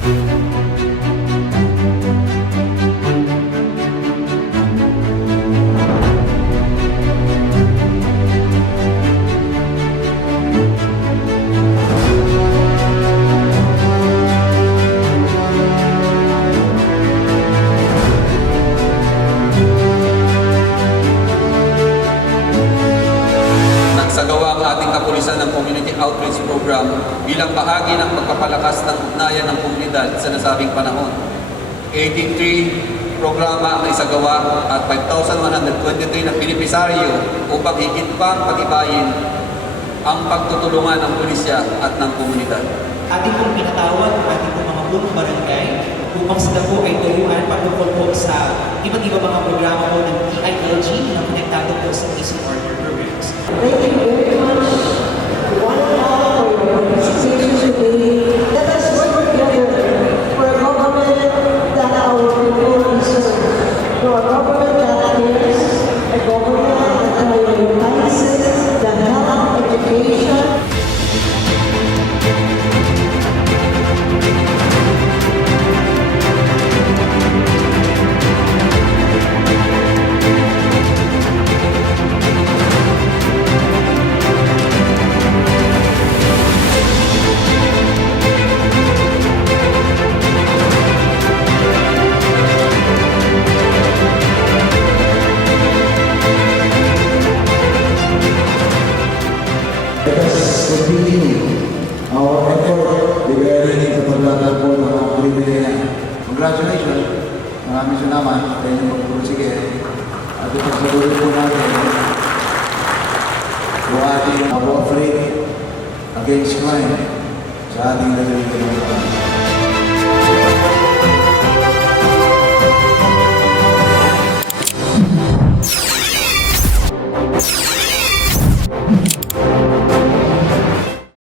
Nagsagawa ang ating kapulisan ng Community Outreach Program bilang bahagi ng pagpapalakas ng ugnayan ng komunidad sa nasabing panahon. 83 programa ang naisagawa at 5,123 na benepisaryo upang higit pang pag-ibayin ang pagtutulungan ng pulisya at ng komunidad. Ating pong pinatawag ang ating pong mga punong barangay upang sila po ay turuan patungkol po sa iba't iba mga programa po ng DILG na konektado po sa Peace and Order programs. Thank you very much to one and all for your participation today. Let us work together for a government that our people deserve. For a government that cares, a government that prioritizes the health, education, Let us continue our effort regarding sa paglaban po ng mga kriminal. Congratulations! Maraming salamat sa inyong pagpursige. At ipagsaluhin po natin yung ating war against crime sa ating nagalitin ng